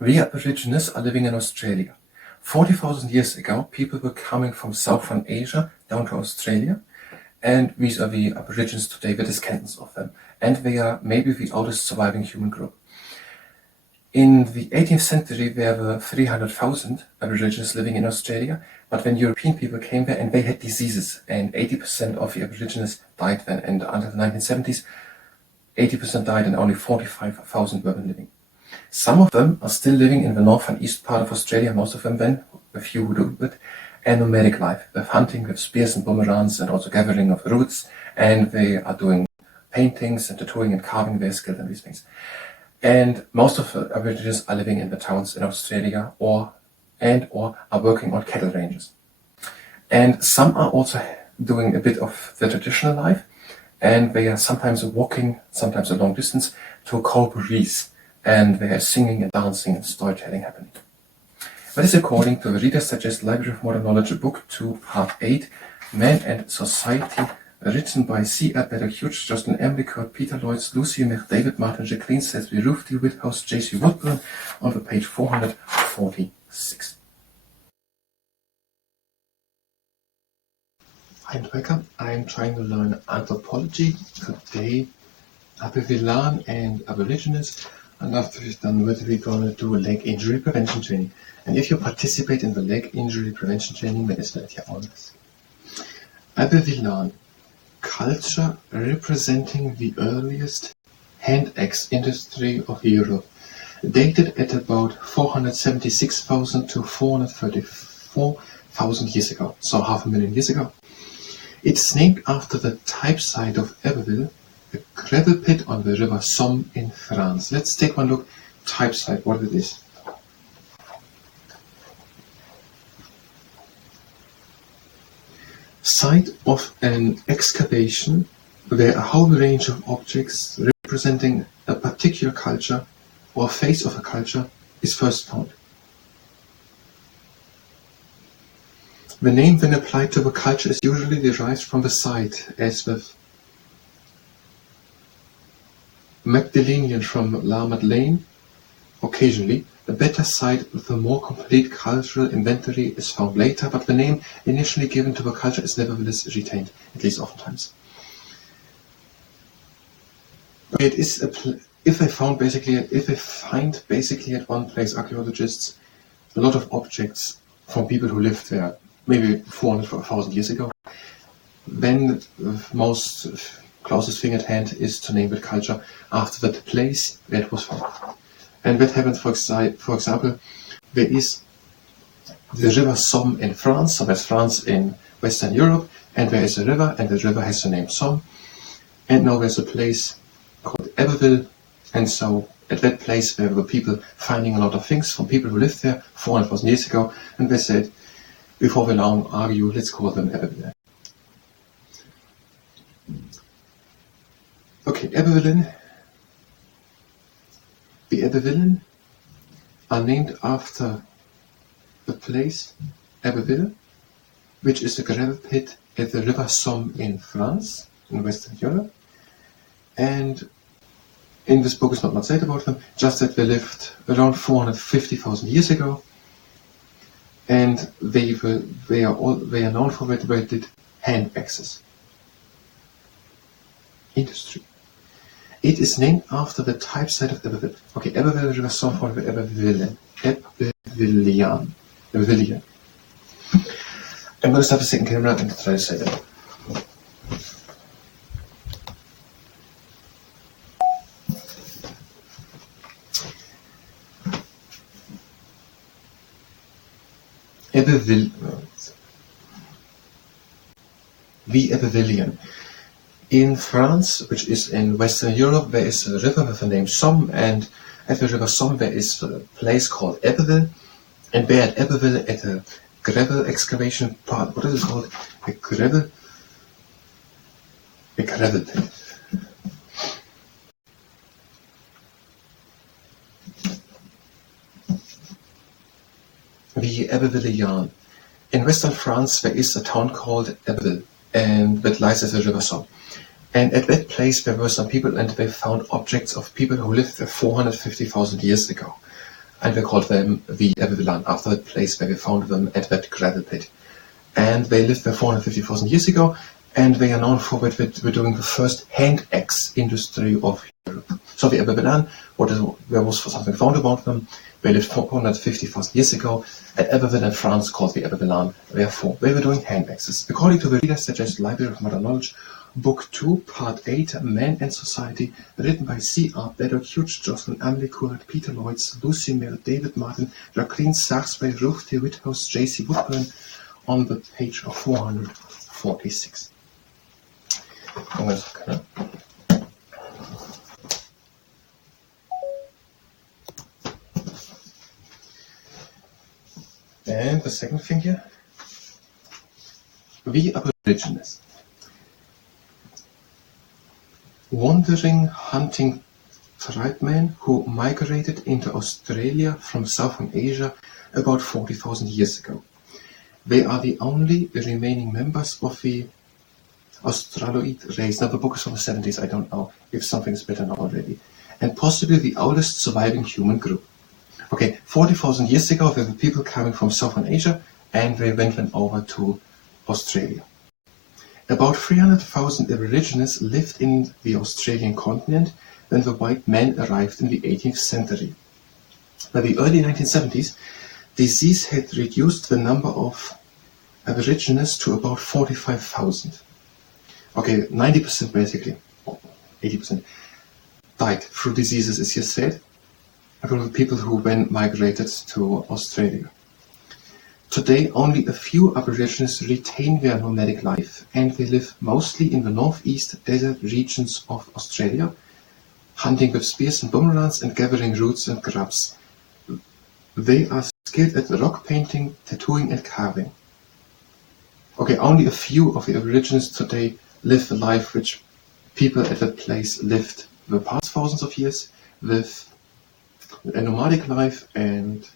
We Aborigines are living in Australia. 40,000 years ago, people were coming from southern Asia down to Australia, and these are the Aborigines today, the descendants of them, and they are maybe the oldest surviving human group. In the 18th century, there were 300,000 Aborigines living in Australia, but when European people came there and they had diseases, and 80% of the Aborigines died then, and until the 1970s, 80% died and only 45,000 were living. Some of them are still living in the north and east part of Australia, most of them then, a few who do it, a nomadic life, with hunting with spears and boomerangs and also gathering of roots, and they are doing paintings and tattooing and carving their skills and these things. And most of the Aborigines are living in the towns in Australia or are working on cattle ranges. And some are also doing a bit of the traditional life, and they are sometimes walking, sometimes a long distance, to corporees, and they are singing and dancing and storytelling happening. That is according to the Reader's Digest Library of Modern Knowledge Book 2, Part 8, Man and Society, written by C. Edward Hughes, Justin Emily, Kurt Peter Lloyds, Lucy Mech, David Martin, Jacqueline Sesby, Ruth D. Whithouse, J.C. Woodburn, on the page 446. Hi and welcome. I'm trying to learn anthropology today, Abbevillian and Aborigines, and after we've done that, we're going to do a leg injury prevention training. And if you participate in the leg injury prevention training, then it's not here on this. Abbevillian, culture representing the earliest hand axe industry of Europe, dated at about 476,000 to 434,000 years ago, so 500,000 years ago. It's named after the type site of Abbeville, a gravel pit on the river Somme in France. Let's take one look, type site, what it is. Site of an excavation where a whole range of objects representing a particular culture or phase of a culture is first found. The name when applied to a culture is usually derived from the site, as with Magdalenian from La Madeleine. Occasionally, a better site with a more complete cultural inventory is found later, but the name initially given to the culture is nevertheless retained, at least oftentimes. It is if they find basically at one place, archaeologists, a lot of objects from people who lived there, maybe 400 or 1,000 years ago, then the most closest thing at hand is to name the culture after the place where it was found. And that happens, for example, there is the river Somme in France, so that's France in Western Europe, and there is a river, and the river has the name Somme. And now there's a place called Abbeville, and so at that place there were people finding a lot of things from people who lived there 400,000 years ago, and they said, before we long argue, let's call them Abbeville. Okay, Abbevillian. The Abbevillian are named after the place Abbeville, which is a gravel pit at the river Somme in France, in Western Europe. And in this book is not much said about them, just that they lived around 450,000 years ago, and they are known for that they did hand axes industry. It is named after the type site of Abbeville. Okay, Abbeville river Somme for the Abbevillian. Abbevillian. I'm going to start the second camera and try to say that. The Abbevillian. In France, which is in Western Europe, there is a river with the name Somme, and at the river Somme there is a place called Abbeville, and there at Abbeville, at a gravel excavation part, what is it called? A gravel pit. The Abbevillian. In Western France there is a town called Abbeville, and that lies at the river Somme. And at that place there were some people, and they found objects of people who lived there 450,000 years ago. and we called them the Abbevillian, after the place where we found them at that gravel pit. And they lived there 450,000 years ago, and they are known for that we're doing the first hand axe industry of Europe. So the Abbevillian, there was something found about them. They lived 450,000 years ago at Abbeville in France, called the Abbevillian. Therefore, they were doing hand axes. According to the Reader's Digest Library of Modern Knowledge, Book 2, Part 8, Man and Society, written by C.R. Beddock, Hugh Jocelyn, Emily Courat, Peter Lloyds, Lucy Mill, David Martin, Jacqueline Sarsway, Ruth T. Whithouse, J.C. Woodburn, on the page of 446. And the second thing here, the Aborigines. Wandering hunting tribemen who migrated into Australia from southern Asia about 40,000 years ago. They are the only remaining members of the Australoid race. Now the book is from the 70s, I don't know if something is better now already. And possibly the oldest surviving human group. Okay, 40,000 years ago there were people coming from southern Asia and they went over to Australia. About 300,000 Aborigines lived in the Australian continent when the white men arrived in the 18th century. By the early 1970s, disease had reduced the number of Aborigines to about 45,000. Okay, 90% basically, 80%, died through diseases, as you said, from the people who then migrated to Australia. Today, only a few Aborigines retain their nomadic life, and they live mostly in the northeast desert regions of Australia, hunting with spears and boomerangs and gathering roots and grubs. They are skilled at rock painting, tattooing and carving. Okay, only a few of the Aborigines today live the life which people at that place lived the past thousands of years, with a nomadic life and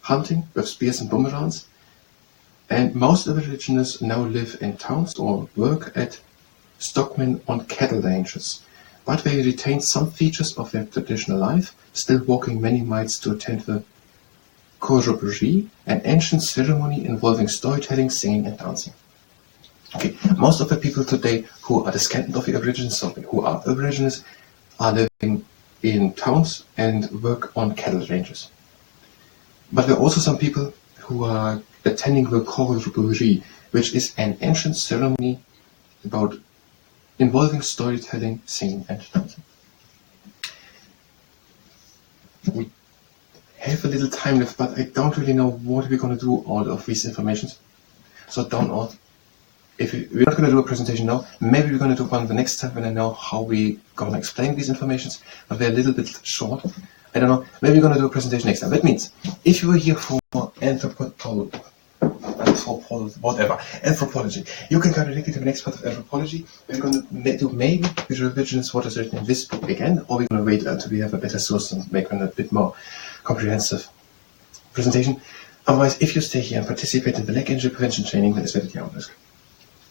hunting with spears and boomerangs. And most Aborigines now live in towns or work at stockmen on cattle ranches. But they retain some features of their traditional life, still walking many miles to attend the corroboree, an ancient ceremony involving storytelling, singing and dancing. Okay, most of the people today who are descendant of the Aborigines, so who are Aborigines, are living in towns and work on cattle ranges. But there are also some people who are attending the corroboree, which is an ancient ceremony involving storytelling, singing and dancing. We have a little time left, but I don't really know what we're going to do all of these informations. So don't know. We're not going to do a presentation now, maybe we're going to do one the next time when I know how we're going to explain these informations, but they're a little bit short. I don't know, maybe we're going to do a presentation next time. That means, if you were here for anthropology, you can go directly to the next part of anthropology. We're going to do maybe the revisions what is written in this book again, or we're going to wait until we have a better source and make a bit more comprehensive presentation. Otherwise, if you stay here and participate in the leg injury prevention training, then it's very risk.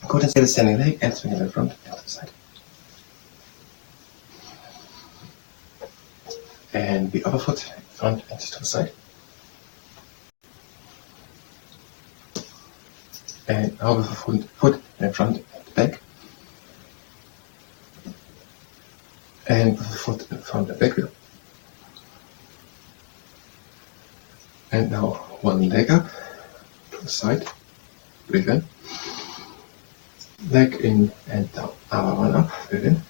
Go and get a standing leg and swing it in front and to the side. And the other foot in front and to the side. And now with the foot in front and back. And with the foot in front and back wheel. And now one leg up to the side. Breathe in. Leg in and down. Other one up. Breathe in.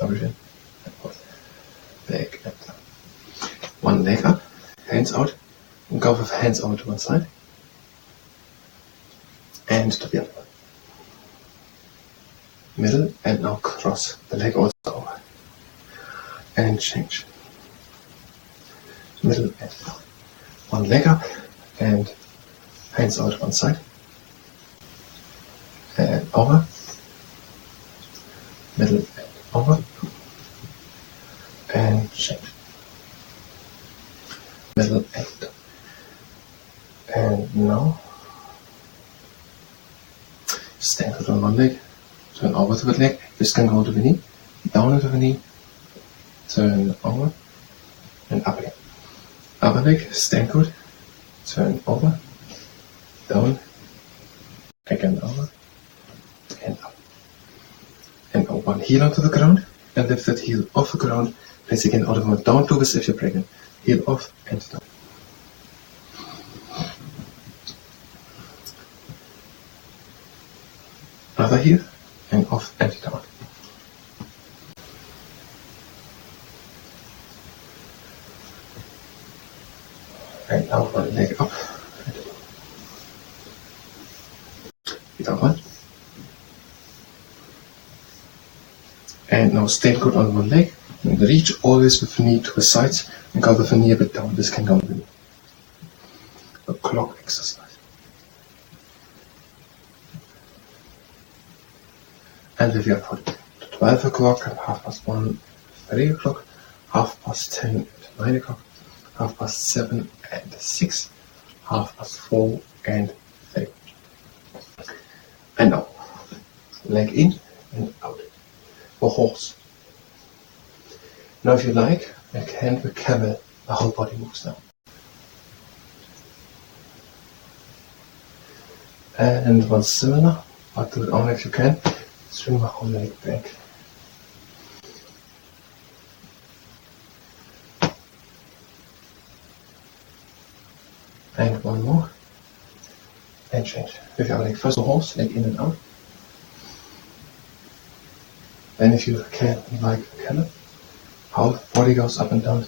Now breathe in. Back and down. One leg up, hands out, and go with hands over to one side and to the other one. Middle, and now cross the leg also over and change. Middle and down. One leg up and hands out to one side and over. Middle and over. And change. Middle and now stand out on one leg, turn over to the leg, this can go to the knee, down into the knee, turn over and Other leg, stand good, turn over, down, again over, and up. And over. Heel onto the ground, and lift that heel off the ground, place again out of the mat. Don't do this if you're pregnant. Heel off and down. Other heel, and off and down. And now one leg up. The other one. And now stand good on one leg. And reach always with the knee to the sides and go with the knee a bit down. This can go with a clock exercise. And if you are put to 12 o'clock, and 1:30, 3 o'clock, 10:30 and 9 o'clock, 7:30 and 6, 4:30 and 3. And now, leg in and out. For horse. Now if you like, you can the camel, the whole body moves now. And one similar, but do it only if you can. Swing the whole leg back. And one more. And change. With your leg first, the horse, leg in and out. Then if you can, like the camel, whole body goes up and down.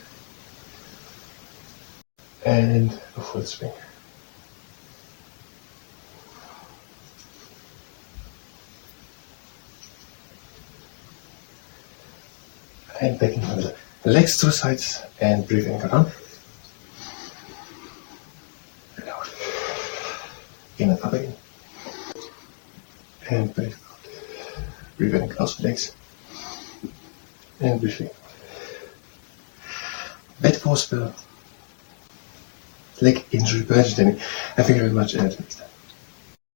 And a full swing. And back into the middle. Legs to the sides and breathe in around. And out. In and up again. And breathe out. Breathe in, close the legs. And breathe in. Bed for spell. Leg injury prevention training. I thank you very much.